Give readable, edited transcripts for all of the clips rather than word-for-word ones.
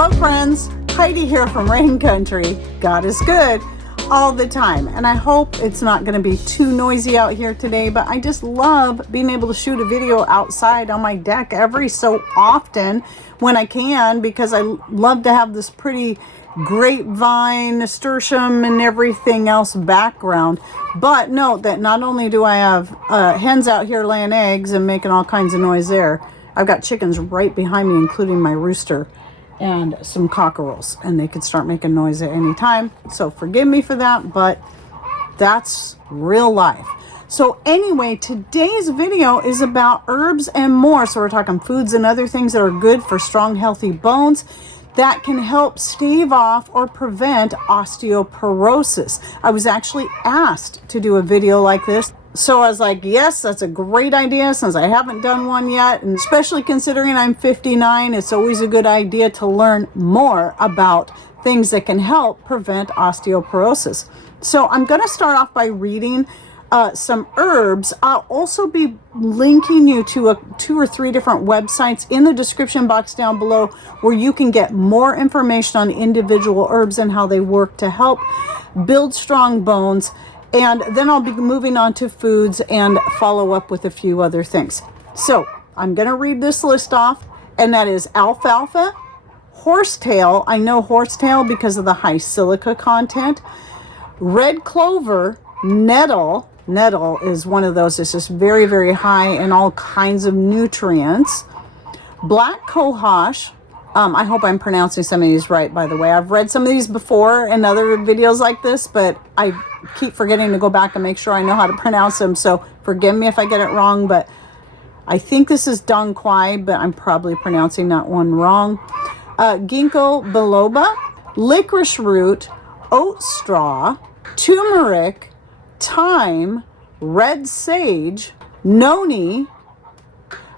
Hello friends, Heidi here from Rain Country. God is good all the time, and I hope it's not going to be too noisy out here today, but I just love being able to shoot a video outside on my deck every so often when I can, because I love to have this pretty grapevine, nasturtium, and everything else background. But note that not only do I have hens out here laying eggs and making all kinds of noise there, I've got chickens right behind me, including my rooster and some cockerels, and they could start making noise at any time. So forgive me for that, but that's real life. So anyway, today's video is about herbs and more. So we're talking foods and other things that are good for strong, healthy bones that can help stave off or prevent osteoporosis. I was actually asked to do a video like this, so I was like, yes, that's a great idea, since I haven't done one yet, and especially considering I'm 59, it's always a good idea to learn more about things that can help prevent osteoporosis. So I'm going to start off by reading some herbs. I'll also be linking you to 2 or 3 different websites in the description box down below, where you can get more information on individual herbs and how they work to help build strong bones. And then I'll be moving on to foods and follow up with a few other things. So I'm going to read this list off, and that is alfalfa, horsetail. I know horsetail because of the high silica content. Red clover, nettle. Nettle is one of those that's just very, very high in all kinds of nutrients. Black cohosh. I hope I'm pronouncing some of these right, by the way. I've read some of these before in other videos like this, but I keep forgetting to go back and make sure I know how to pronounce them. So forgive me if I get it wrong, but I think this is Dong Quai, but I'm probably pronouncing that one wrong. Ginkgo biloba, licorice root, oat straw, turmeric, thyme, red sage, noni,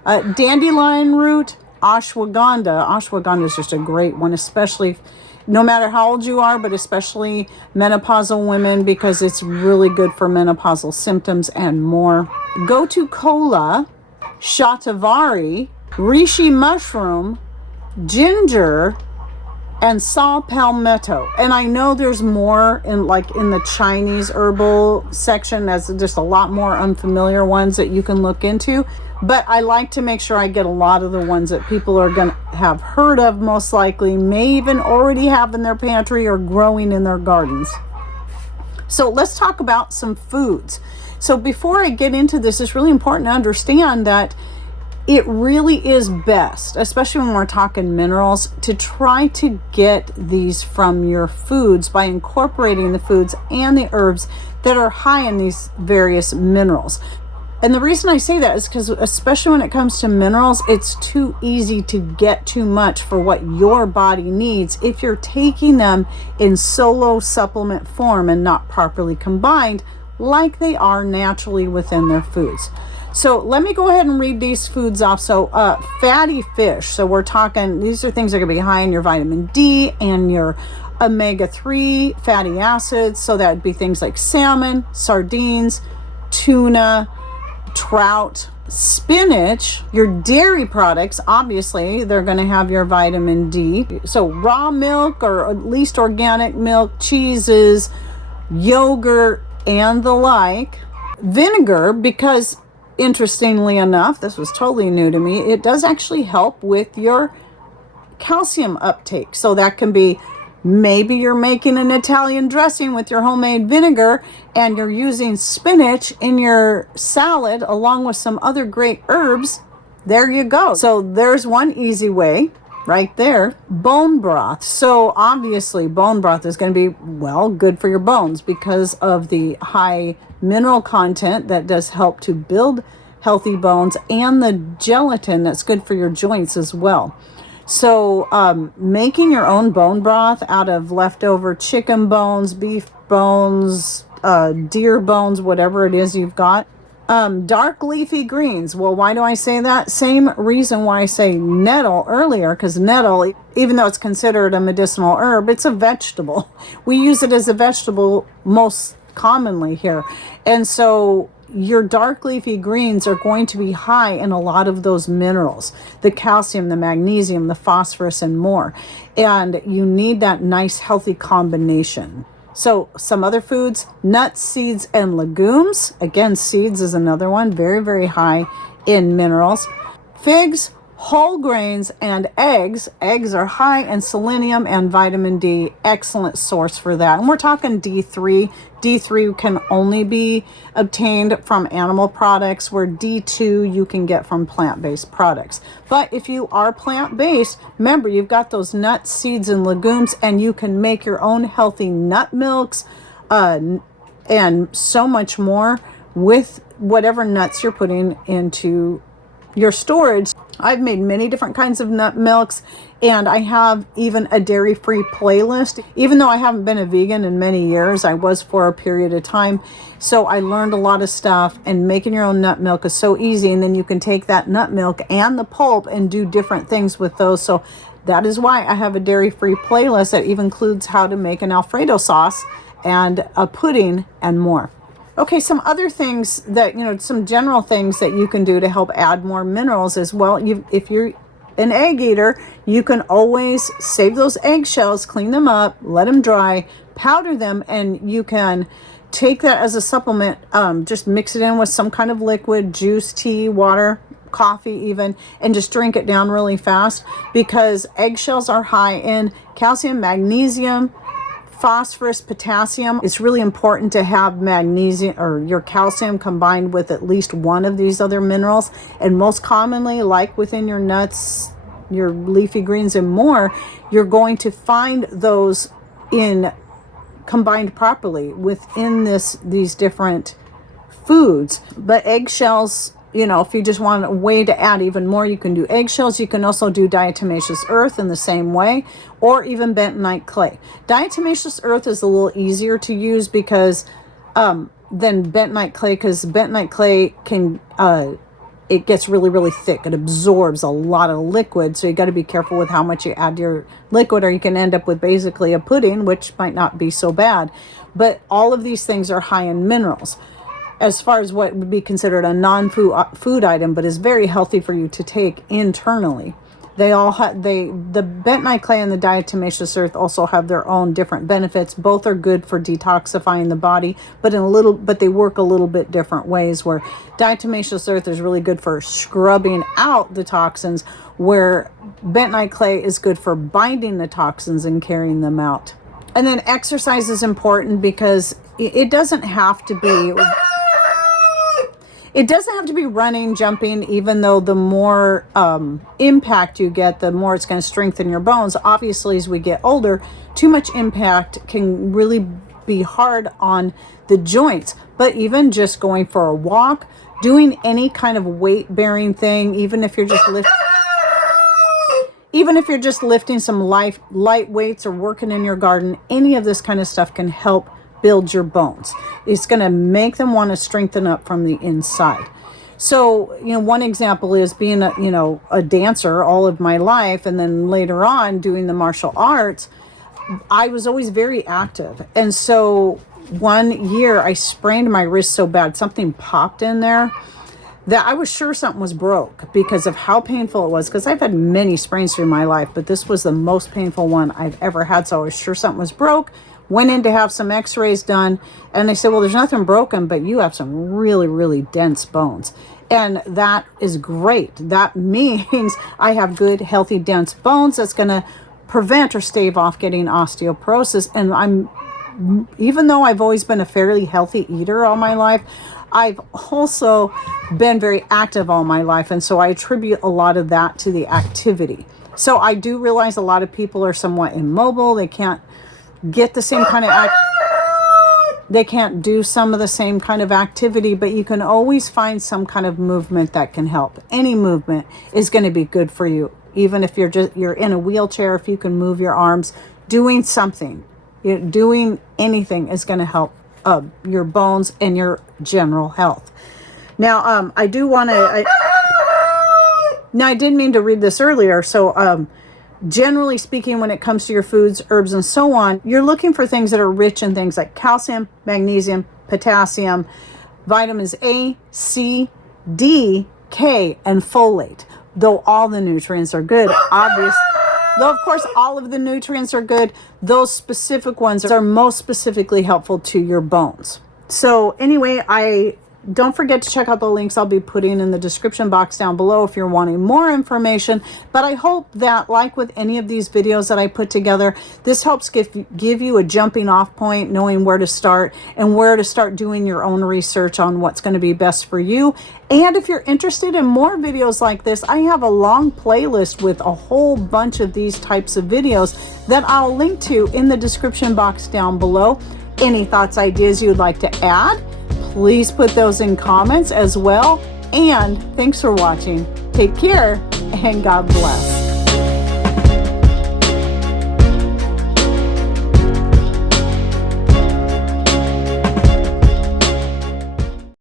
dandelion root, ashwagandha. Ashwagandha is just a great one, especially no matter how old you are, but especially menopausal women, because it's really good for menopausal symptoms and more. Gotu kola, shatavari, reishi mushroom, ginger, and saw palmetto. And I know there's more in the Chinese herbal section. There's just a lot more unfamiliar ones that you can look into. But I like to make sure I get a lot of the ones that people are going to have heard of, most likely, may even already have in their pantry or growing in their gardens. So let's talk about some foods. So before I get into this, it's really important to understand that it really is best, especially when we're talking minerals, to try to get these from your foods by incorporating the foods and the herbs that are high in these various minerals. And the reason I say that is because, especially when it comes to minerals, it's too easy to get too much for what your body needs if you're taking them in solo supplement form and not properly combined like they are naturally within their foods. So let me go ahead and read these foods off. So fatty fish. So we're talking, these are things that are going to be high in your vitamin D and your omega-3 fatty acids. So that would be things like salmon, sardines, tuna, trout, spinach. Your dairy products, obviously, they're going to have your vitamin D. So raw milk, or at least organic milk, cheeses, yogurt, and the like. Vinegar, because interestingly enough, this was totally new to me, it does actually help with your calcium uptake. So that can be, maybe you're making an Italian dressing with your homemade vinegar and you're using spinach in your salad along with some other great herbs. There you go. So there's one easy way right there. Bone broth. So obviously bone broth is going to be, well, good for your bones because of the high mineral content that does help to build healthy bones, and the gelatin that's good for your joints as well. So making your own bone broth out of leftover chicken bones, beef bones, deer bones, whatever it is you've got. Dark leafy greens. Well, why do I say that? Same reason why I say nettle earlier, because nettle, even though it's considered a medicinal herb, it's a vegetable. We use it as a vegetable most commonly here. And so your dark leafy greens are going to be high in a lot of those minerals, the calcium, the magnesium, the phosphorus, and more. And you need that nice, healthy combination. So some other foods, nuts, seeds, and legumes. Again, seeds is another one, very, very high in minerals. Figs, whole grains, and eggs. Eggs are high in selenium and vitamin D. Excellent source for that. And we're talking D3. D3 can only be obtained from animal products, where D2 you can get from plant-based products. But if you are plant-based, remember, you've got those nuts, seeds, and legumes, and you can make your own healthy nut milks and so much more with whatever nuts you're putting into your storage. I've made many different kinds of nut milks, and I have even a dairy-free playlist. Even though I haven't been a vegan in many years, I was for a period of time. So I learned a lot of stuff, and making your own nut milk is so easy. And then you can take that nut milk and the pulp and do different things with those. So that is why I have a dairy-free playlist that even includes how to make an Alfredo sauce and a pudding and more. Okay, some other things that, some general things that you can do to help add more minerals as well. If you're an egg eater, you can always save those eggshells, clean them up, let them dry, powder them, and you can take that as a supplement. Just mix it in with some kind of liquid, juice, tea, water, coffee even, and just drink it down really fast, because eggshells are high in calcium, magnesium, phosphorus, potassium. It's really important to have magnesium or your calcium combined with at least one of these other minerals. And most commonly, like within your nuts, your leafy greens, and more, you're going to find those in combined properly within these different foods. But eggshells, if you just want a way to add even more, you can do eggshells. You can also do diatomaceous earth in the same way, or even bentonite clay. Diatomaceous earth is a little easier to use because than bentonite clay, because bentonite clay can it gets really, really thick. It absorbs a lot of liquid, so you got to be careful with how much you add to your liquid, or you can end up with basically a pudding, which might not be so bad. But all of these things are high in minerals. As far as what would be considered a non-food item, but is very healthy for you to take internally. They all have the bentonite clay and the diatomaceous earth also have their own different benefits. Both are good for detoxifying the body, but they work a little bit different ways. Where diatomaceous earth is really good for scrubbing out the toxins, where bentonite clay is good for binding the toxins and carrying them out. And then exercise is important, because it doesn't have to be. It doesn't have to be running, jumping, even though the more impact you get, the more it's going to strengthen your bones. Obviously, as we get older, too much impact can really be hard on the joints. But even just going for a walk, doing any kind of weight-bearing thing, even if you're just lifting some light weights or working in your garden, any of this kind of stuff can help build your bones. It's going to make them want to strengthen up from the inside. So, one example is being a dancer all of my life, and then later on doing the martial arts. I was always very active. And so one year I sprained my wrist so bad, something popped in there, that I was sure something was broke because of how painful it was. Because I've had many sprains through my life, but this was the most painful one I've ever had. So I was sure something was broke. Went in to have some x-rays done, and they said, well, there's nothing broken, but you have some really, really dense bones. And that is great. That means I have good, healthy, dense bones that's going to prevent or stave off getting osteoporosis. And even though I've always been a fairly healthy eater all my life, I've also been very active all my life. And so I attribute a lot of that to the activity. So I do realize a lot of people are somewhat immobile. They can't get the same kind of they can't do some of the same kind of activity, but you can always find some kind of movement that can help. Any movement is going to be good for you. Even if you're in a wheelchair, if you can move your arms, doing something, doing anything is going to help your bones and your general health. Now, I do want to now I didn't mean to read this earlier. So generally speaking, when it comes to your foods, herbs, and so on, you're looking for things that are rich in things like calcium, magnesium, potassium, vitamins A, C, D, K, and folate. Though all the nutrients are good, obviously. Though, of course, all of the nutrients are good, those specific ones are most specifically helpful to your bones. So anyway, don't forget to check out the links I'll be putting in the description box down below if you're wanting more information. But I hope that, like with any of these videos that I put together, this helps give you a jumping off point, knowing where to start and where to start doing your own research on what's going to be best for you. And if you're interested in more videos like this, I have a long playlist with a whole bunch of these types of videos that I'll link to in the description box down below. Any thoughts, ideas you'd like to add, please put those in comments as well. And thanks for watching. Take care and God bless.